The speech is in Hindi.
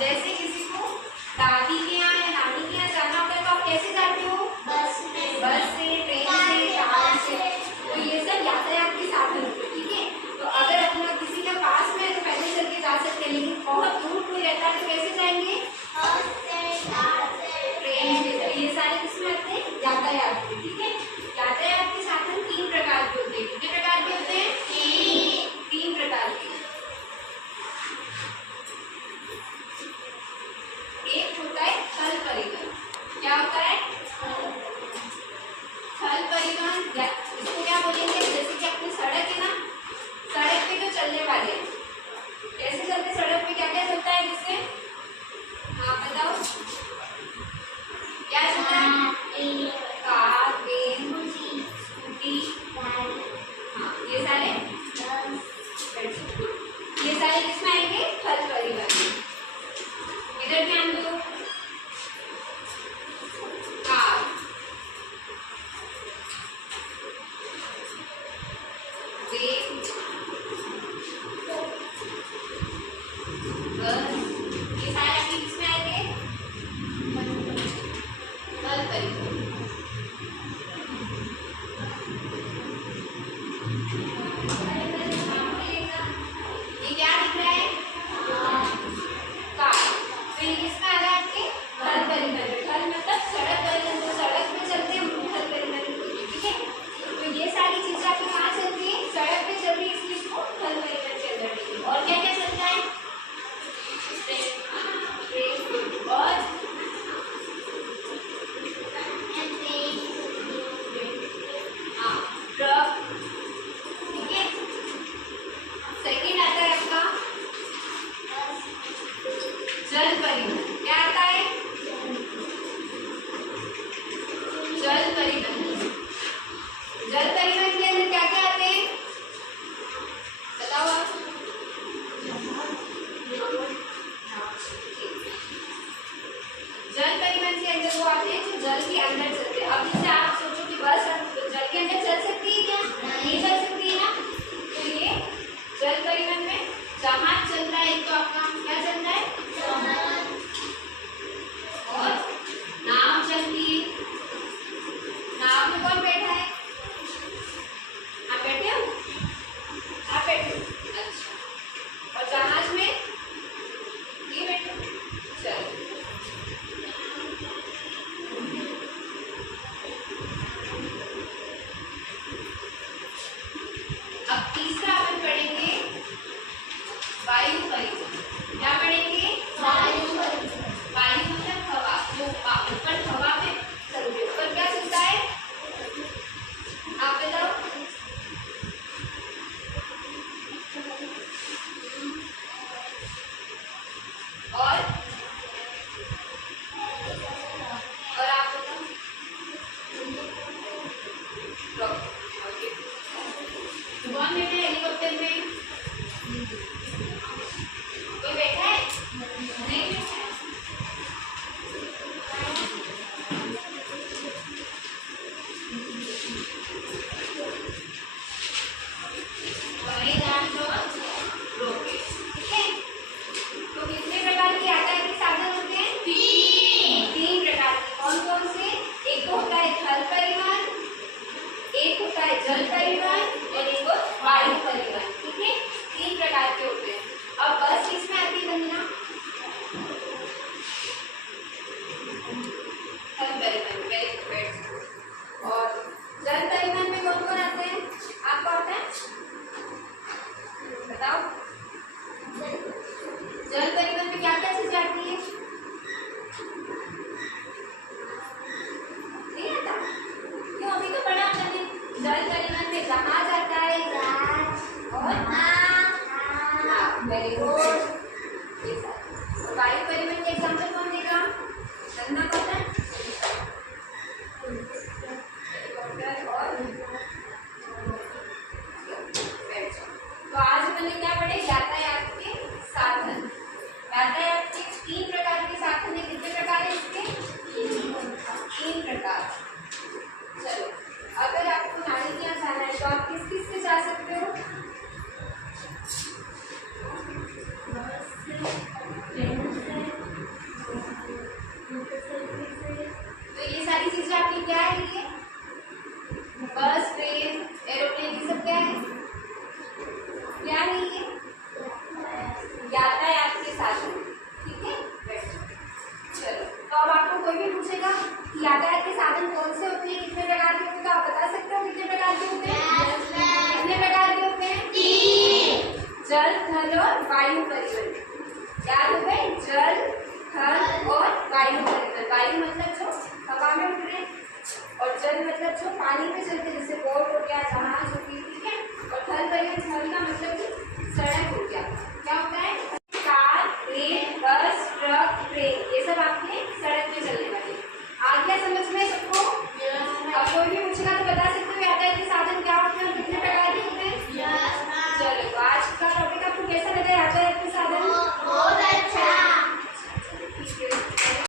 जैसे किसी को दादी के यहाँ या नानी के यहाँ जाना होता है तो आप कैसे जाते हो? बस से, ट्रेन से, कार से। तो ये सब यातायात के साधन होते हैं, ठीक है। तो अगर अपना किसी के पास में है तो पैदल चल के जा सकते हैं, लेकिन बहुत दूर कोई रहता है तो कैसे जाएंगे? ट्रेन से। ये सारे किसमें आते हैं? यातायात में, ठीक है। यातायात के साधन 3 प्रकार के होते हैं। कितने प्रकार के होते हैं? 3 प्रकार के। एक होता है थल परिवहन। क्या होता है? थल परिवहन। इसको क्या बोलेंगे? जैसे कि अपनी सड़क है ना, सड़क पे जो चलने वाले हैं, कैसे चलते? सड़क पे क्या क्या चलता है जिससे? हाँ बताओ, क्या चलता है? कार, ट्रेन, स्कूटी, हाँ ये सारे किसमें आएंगे? थल परिवहन। इधर ध्यान दो, कार, ट्रेन, बस, ये सारे आपके किसमें आएंगे? थल परिवहन। ये क्या दिख रहा है? कार। तो ये किसमें आ रहा है आपके? थल परिवहन। थल मतलब सड़क परिवहन, जो सड़क पे चलते हैं हम थल परिवहन, ठीक है। तो ये सारी चीजें आपके कहाँ चलती है? सड़क पे चल रही है, इसलिए इसको थल परिवहन के अंदर लेंगे। और क्या क्या चलता है? ट्रेन और हाँ ट्रक, ठीक है। सेकेंड आता है आपका जल परिवहन। क्या आता है? जल परिवहन। जल परिवहन के अंदर क्या क्या आते हैं बताओ आप? जल परिवहन के अंदर वो आते हैं जो जल के अंदर चलते हैं। अब जैसे आप सोचो कि बस जल के अंदर चल सकती है क्या? नहीं चल सकती है ना। तो ये जल परिवहन में जहाज चलता है, एक तो आपका क्या चलता है? और नाव चलती है। नाव में कौन बैठा है? आप बैठे हो? आप बैठे हो? अच्छा। और जहाज में ये बैठे हो? चलो। अब तीसरा अपन पढ़ेंगे वायु परिवहन। क्या पढ़ेंगे? वायु परिवहन। वायु मतलब हवा, जो ऊपर हवा में चलती है। ऊपर क्या चलता है? आप बताओ। और आप बताओ। ओके। कौन बैठा है हेलीकॉप्टर में? कोई बैठा है? नहीं बैठा है। वही ध्यान दो, रोके, ठीक है। तो कितने प्रकार के यातायात के साधन होते हैं? 3 प्रकार के। कौन कौन से? एक होता है थल परिवहन, एक होता है जल परिवहन और एक वायु परिवहन, ठीक है। 3 प्रकार के होते हैं। अब बस किसमें आती है बनना? थल परिवहन, वेरी गुड। और जल परिवहन में कौन कौन आते हैं? आपको आता है? बताओ। जल परिवहन में क्या क्या चीजें आती है? नहीं आता? क्यों? अभी तो पढ़ा हमने। जल परिवहन में जहाज आता है, और वेरी गुड। वायु परिवहन के एग्जाम्पल कौन देगा? चलना पड़ता है हेलीकॉप्टर और तो आज मैंने क्या पढ़े? यातायात के साधन। यातायात के 3 प्रकार के साधन है। कितने प्रकार है इसके? 3 प्रकार। चलो, अगर आपको नानी के यहाँ जाना है तो आप किस किस से जा सकते हो? बस से, ट्रेन से, प्रकार के होते हैं? कितने प्रकार के होते हैं? 3। जल, थल और वायु परिवहन। याद हो गए? जल, थल और वायु परिवहन। वायु मतलब जो हवा में उड़ रहे हैं, और जल मतलब जो पानी में चलते, जैसे बोट हो गया, जहाज हो गई, ठीक है। और थल परिवहन, थल का मतलब कि सड़क हो गया। क्या होता है?